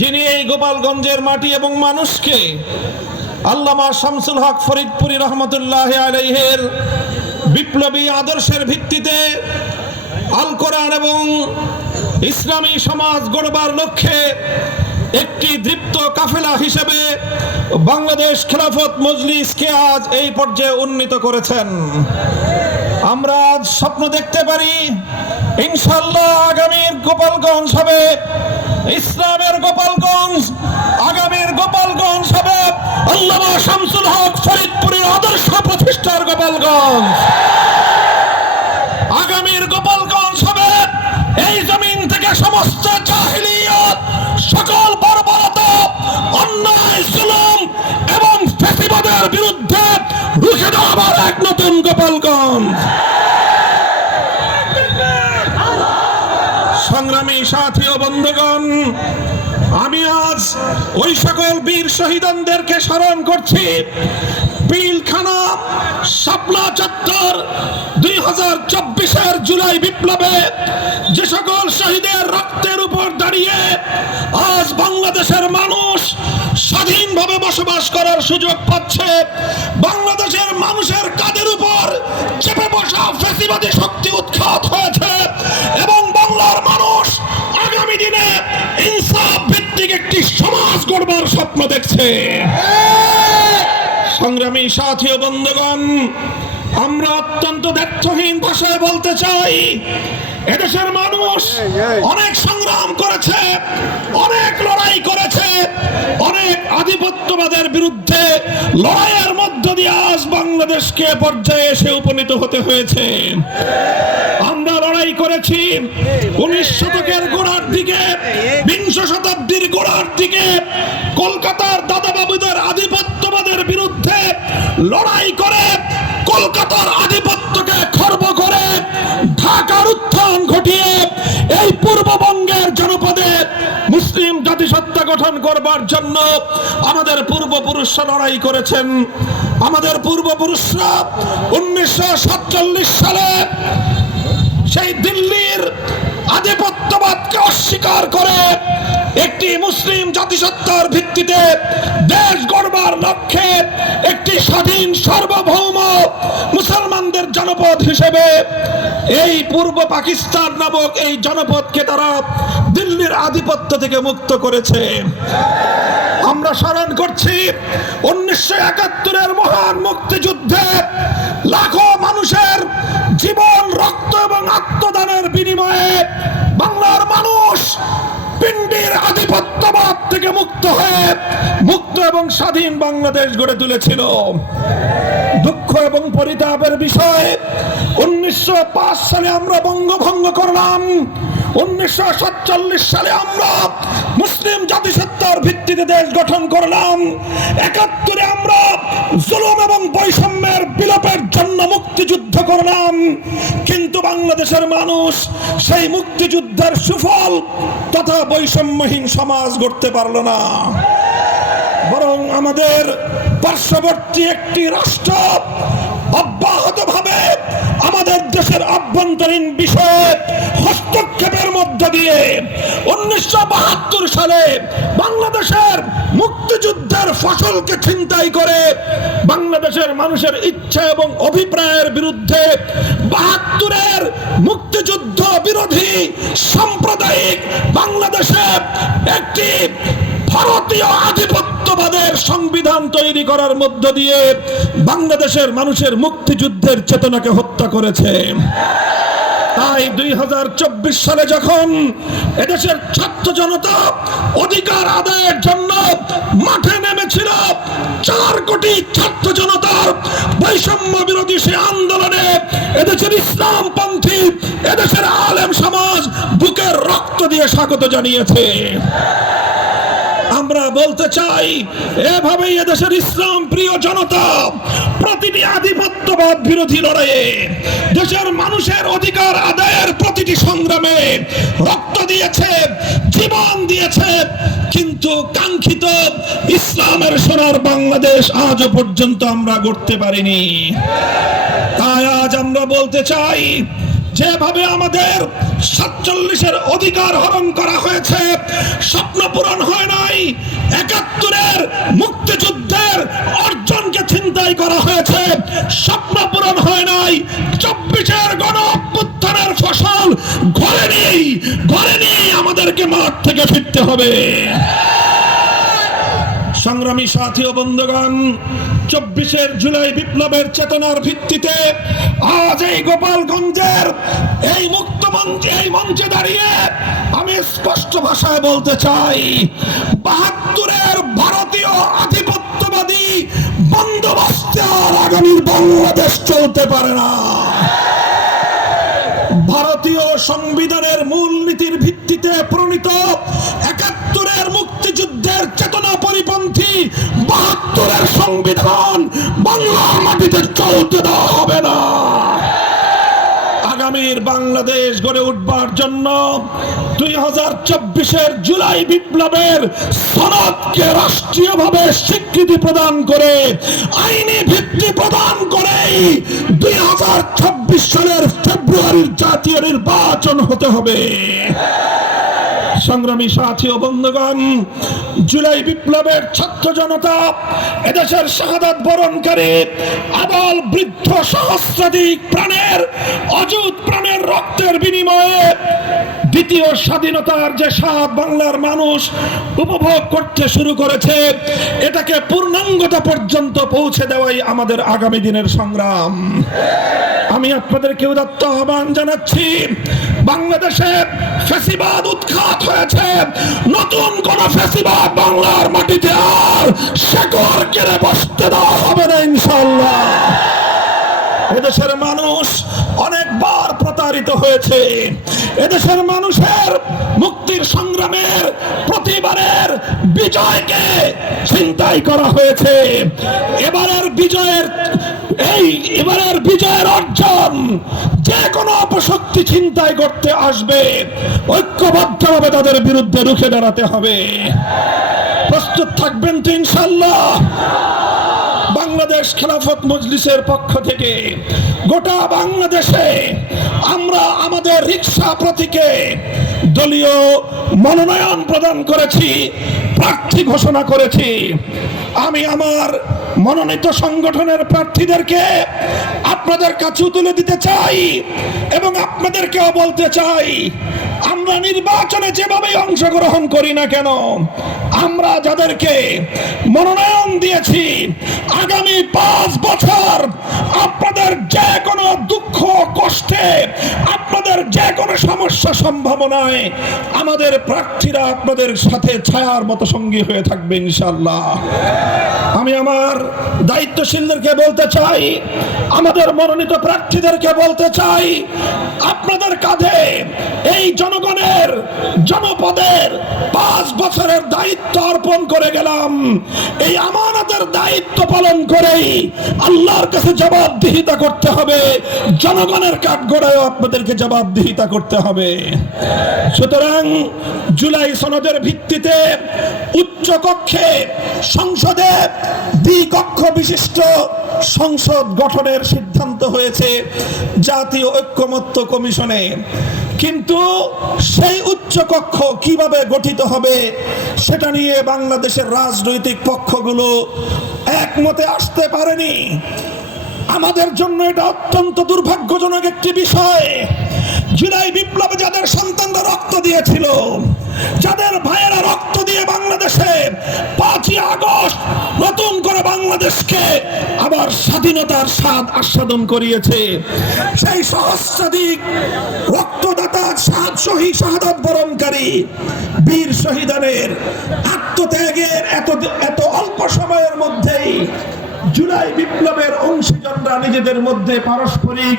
যিনি এই গোপালগঞ্জের মাটি এবং মানুষকে আল্লামা শামসুল হক ফরিদপুরি রহমতুল্লাহ আলাইহের বিপ্লবী আদর্শের ভিত্তিতে আল কোরআন এবং ইসলামী সমাজ গড়বার লক্ষ্যে একটি দৃপ্ত কাফেলা হিসেবে বাংলাদেশ খেলাফত মজলিসকে আজ এই পর্যায়ে উন্নীত করেছেন। আমরা আজ স্বপ্ন দেখতে পারি ইনশাল্লাহ আগামীর গোপালগঞ্জ হবে। ইসলামের গোপালগঞ্জ, আগামীর গোপালগঞ্জ হবে। আল্লামা শামসুল হক ফরিদপুরের আদর্শ প্রতিষ্ঠার গোপালগঞ্জ। আগামীর গোপালগঞ্জ হবে। এই জমিন থেকে সমস্ত জাহিলিয়ত, সকল বর্বরতা, অন্যায়, জুলুম এবং ফেসিবাদের বিরুদ্ধে রুখে দেওয়ার এক নতুন গোপালগঞ্জ সংগ্রামী সাথী ও বন্ধুগণ আমি আজ ওই সকল বীর শহীদদেরকে স্মরণ করছি। পিলখানা চত্বর দুই হাজার চব্বিশের জুলাই বিপ্লবে যে সকল শহীদের রক্তের উপর দাঁড়িয়ে আজ বাংলাদেশের মানুষ স্বাধীনভাবে বসবাস করার সুযোগ পাচ্ছে। বাংলাদেশের মানুষের কাদের উপর চেপে বসা ফেসিবাদী শক্তি উৎখাত হয়েছে। স্বপ্ন দেখছে। সংগ্রামী সাথী ও বন্ধুগণ আমরা অত্যন্ত ব্যর্থহীন ভাষায় বলতে চাই এদেশের মানুষ অনেক সংগ্রাম করেছে অনেক লড়াই করেছে অনেক আধিপত্যবাদের বিরুদ্ধে লড়াইয়ের মধ্য দিয়ে আজ বাংলাদেশকে পর্যায়ে এসে উপনীত হতে হয়েছে। আমরা লড়াই করেছি উনিশ শতকের গোড়ার দিকে বিংশ শতাব্দীর গোড়ার দিকে কলকাতার দাদাবাবুদের আধিপত্যবাদের বিরুদ্ধে লড়াই করে কলকাতার আধিপত্যকে খর্ব করে ঢাকার উত্থান ঘটিয়ে এই পূর্ববঙ্গের জনপদে মুসলিম জাতিসত্তা গঠন করবার জন্য আমাদের পূর্বপুরুষরা লড়াই করেছেন। আমাদের পূর্বপুরুষরা উনিশশো সাতচল্লিশ সালে সেই দিল্লির আধিপত্যবাদকে অস্বীকার করে একটি মুসলিম জাতিসত্তার ভিত্তিতে দেশ গড়বার লক্ষ্যে একটি স্বাধীন সার্বভৌম মুসলমানদের জনপদ হিসেবে এই পূর্ব পাকিস্তান নামক এই জনপদকে তারা দিল্লির আধিপত্য থেকে মুক্ত করেছে। আমরা স্মরণ করছি, উনিশশো একাত্তরের মহান মুক্তিযুদ্ধে লাখো মানুষের জীবন, রক্ত এবং আত্মদানের বিনিময়ে পিণ্ডির আধিপত্যবাদ থেকে মুক্ত হয়ে মুক্ত এবং স্বাধীন বাংলাদেশ গড়ে তুলেছিল। দুঃখ এবং পরিতাপের বিষয়, উনিশশো সালে আমরা বঙ্গভঙ্গ করলাম, উনিশশো সালে আমরা মুসলিম জাতিসত্তার ভিত্তিতে দেশ গঠন করলাম। একাত্তরে আমরা জুলুম এবং বৈষম্যের বিলোপের জন্য মুক্তিযুদ্ধ করলাম। বাংলাদেশের মানুষ সেই মুক্তিযুদ্ধের সুফল তথা বৈষম্যহীন সমাজ গড়তে পারল না। বরং আমাদের পার্শ্ববর্তী একটি রাষ্ট্র অব্যাহতভাবে আমাদের দেশের আভ্যন্তরীণ বিষয়ে হস্তক্ষেপের মধ্য দিয়ে উনিশশো বাহাত্তর সালে বাংলাদেশের মুক্তিযুদ্ধের ফসলকে ছিনতাই করে বাংলাদেশের মানুষের ইচ্ছা এবং অভিপ্রায়ের বিরুদ্ধে বাহাত্তরের মুক্তিযুদ্ধ বিরোধী সাম্প্রদায়িক বাংলাদেশে একটি ভারতীয় আধিপত্যবাদের সংবিধান তৈরি করার মধ্য দিয়ে বাংলাদেশের মানুষের মুক্তিযুদ্ধের চেতনাকে হত্যা করেছে। তাই দুই হাজার চব্বিশ সালে যখন এদেশের ছাত্র জনতা অধিকার আদায়ের জন্য মাঠে নেমেছিল, চার কোটি ছাত্র জনতার বৈষম্য বিরোধী সে আন্দোলনে এদেশের ইসলামপন্থী, এদেশের আলেম সমাজ বুকের রক্ত দিয়ে স্বাগত জানিয়েছে। আমরা বলতে চাই, এভাবেই এদেশের ইসলাম প্রিয় জনতা, প্রতিটি আধিপত্যবাদ বিরোধী লড়াইয়ে দেশের মানুষের অধিকার আদায়ের প্রতিটি সংগ্রামে রক্ত দিয়েছে, জীবন দিয়েছে, কিন্তু কাঙ্ক্ষিত ইসলামের সোনার বাংলাদেশ আজও পর্যন্ত আমরা গড়তে পারিনি। তাই আজ আমরা বলতে চাই যেভাবে আমাদের সাতচল্লিশের অধিকার হরণ করা হয়েছে, স্বপ্ন পূরণ হয় নাই, একাত্তরের মুক্তিযুদ্ধের অর্জনকে ছিনতাই করা হয়েছে, স্বপ্ন পূরণ হয় নাই, চব্বিশের গণ অভ্যুত্থানের ফসল ঘরে নেই ঘরে নেই, আমাদেরকে মাঠ থেকে ফিরতে হবে। সংগ্রামী সাথী ও বন্ধুগণ, চব্বিশের জুলাই বিপ্লবের চেতনার ভিত্তিতে আজ এই গোপালগঞ্জের এই মুক্ত মঞ্চে এই মঞ্চে দাঁড়িয়ে আমি স্পষ্ট ভাষায় বলতে চাই, বাহাত্তরের ভারতীয় আধিপত্যবাদী বন্দোবস্তে আর আগামীর বাংলাদেশ চলতে পারে না। ভারতীয় সংবিধানের মূলনীতির ভিত্তিতে প্রণীত একাত্তরের মুক্তিযুদ্ধের চেতনা পরিপন্থী বাহাত্তরের সংবিধান বাংলার মাটিতে চলতে দেওয়া হবে না। আগামীর বাংলাদেশ গড়ে উঠবার জন্য দুই হাজার চব্বিশের জুলাই বিপ্লবের সনদকে রাষ্ট্রীয়ভাবে স্বীকৃতি প্রদান করে, আইনি ভিত্তি প্রদান করেই দুই হাজার চব্বিশ সালের ফেব্রুয়ারির জাতীয় নির্বাচন হতে হবে। সংগ্রামী সাথী ও বন্ধুগণ, জুলাই বিপ্লবের ছাত্র জনতা এদেশের শাহাদাত বরণকারী আবাল বৃদ্ধ সহস্রাধিক প্রাণের, অযুত প্রাণের রক্তের বিনিময়ে দ্বিতীয় স্বাধীনতার যে স্বাদ বাংলার মানুষ উপভোগ করতে শুরু করেছে, এটাকে পূর্ণাঙ্গতা পর্যন্ত পৌঁছে দেওয়াই আমাদের আগামী দিনের সংগ্রাম। আমি আপনাদেরকে উদাত্ত আহ্বান জানাচ্ছি বাংলাদেশে ফেসিবাদ উৎখাত হয়েছে। নতুন কোন ফেসিবাদ বাংলার মাটিতে আর কেড়ে বসতে দেওয়া হবে না ইনশাল্লাহ এদেশের মানুষ অনেকবার প্রতারিত হয়েছে। এদেশের মানুষের মুক্তির সংগ্রামের প্রতিবারের বিজয়কে চিন্তাই করা হয়েছে। এবারের বিজয়ের এই, এবারের বিজয়ের অর্জন যে কোনো অপশক্তি চিন্তায় করতে আসবে, ঐক্যবদ্ধভাবে তাদের বিরুদ্ধে রুখে দাঁড়াতে হবে। প্রস্তুত থাকবেন তো ইনশাল্লাহ বাংলাদেশ খেলাফত মজলিসের পক্ষ থেকে গোটা বাংলাদেশে আমরা আমাদের রিক্সা প্রতীকে দলীয় মনোনয়ন প্রদান করেছি, প্রার্থী ঘোষণা করেছি। আমি আমার মনোনীত সংগঠনের প্রার্থীদেরকে আপনাদের কাছে তুলে দিতে চাই এবং আপনাদেরকেও বলতে চাই, আমরা নির্বাচনে যেভাবে অংশগ্রহণ করি না কেন, আমরা যাদেরকে মনোনয়ন দিয়েছি, আগামী পাঁচ বছর সমস্যা সম্ভাবনায় আমাদের প্রার্থীরা আপনাদের সাথে ছায়ার মতো সঙ্গী হয়ে থাকবে ইনশাল্লাহ আমি আমার দায়িত্বশীলদেরকে বলতে চাই, আমাদের মনোনীত প্রার্থীদেরকে বলতে চাই, আপনাদের কাঁধে এই জনগণের জনপদের পাঁচ বছরের দায়িত্ব অর্পণ করে গেলাম। এই আমানতের দায়িত্ব পালন করেই আল্লাহর কাছে জবাবদিহিতা করতে হবে। জনগণের কাঠগড়ায় আপনাদেরকে জবাবদিহিতা করতে হবে। সুতরাং জুলাই সনদের ভিত্তিতে উচ্চ কক্ষে সংসদে দ্বিকক্ষ বিশিষ্ট সংসদ গঠনের সিদ্ধান্ত হয়েছে। জাতীয় ঐক্যমত্য কমিশনে কিন্তু সেই উচ্চ কক্ষ কীভাবে গঠিত হবে, সেটা নিয়ে বাংলাদেশের রাজনৈতিক পক্ষগুলো একমতে আসতে পারেনি। আমাদের জন্য এটা অত্যন্ত দুর্ভাগ্যজনক একটি বিষয়। জুলাই বিপ্লবে যাদের সন্তানরা রক্ত দিয়েছিল, যাদের ভাইয়েরা রক্ত দিয়ে বাংলাদেশে পাঁচই আগস্ট নতুন করে বাংলাদেশকে আবার স্বাধীনতার স্বাদ আস্বাদন করিয়েছে, সেই সহস্রাধিক বরণকারী বীর শহীদানের আত্মত্যাগের এত এত অল্প সময়ের মধ্যেই জুলাই বিপ্লবের অংশীজনরা নিজেদের মধ্যে পারস্পরিক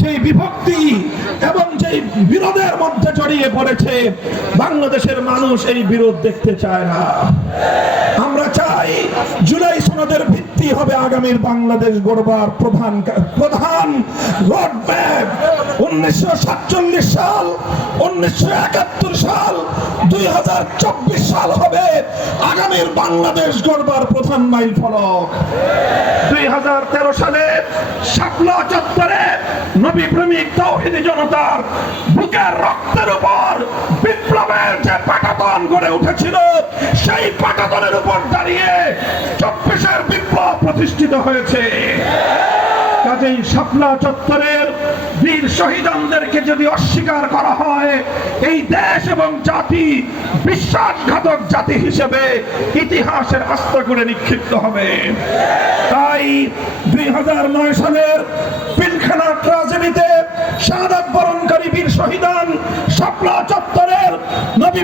যে বিভক্তি এবং যে বিরোধের মধ্যে জড়িয়ে পড়েছে, বাংলাদেশের মানুষ এই বিরোধ দেখতে চায় না। আমরা চাই জুলাই সনদের এটি হবে আগামীর বাংলাদেশ গড়বার প্রধান প্রধান রোড ম্যাপ উনিশশো সাল, উনিশশো একাত্তর সাল, দুই হাজার চব্বিশ সাল হবে আগামীর বাংলাদেশ গড়বার প্রধান মাইল ফলক। দুই হাজার তেরো সালে শাপলা চত্বরে নবী প্রেমিক জনতার বুকের রক্তের উপর বিপ্লবের যে পাটাতন গড়ে উঠেছিল। সেই পাটাতনের উপর দাঁড়িয়ে চব্বিশের বিপ্লব প্রতিষ্ঠিত হয়েছে। কাজেই শাপলা চত্বরের বীর শহীদদেরকে যদি অস্বীকার করা হয়, এই দেশ এবং জাতি বিশ্বাসঘাতক জাতি হিসেবে ইতিহাসের আস্থা করে নিক্ষিপ্ত হবে। তাই দুই হাজার নয় সালের পিলখানা ট্রাজেডিতে শাহাদ বরণকারী বীর শহীদান শাপলা চত্বরের নবী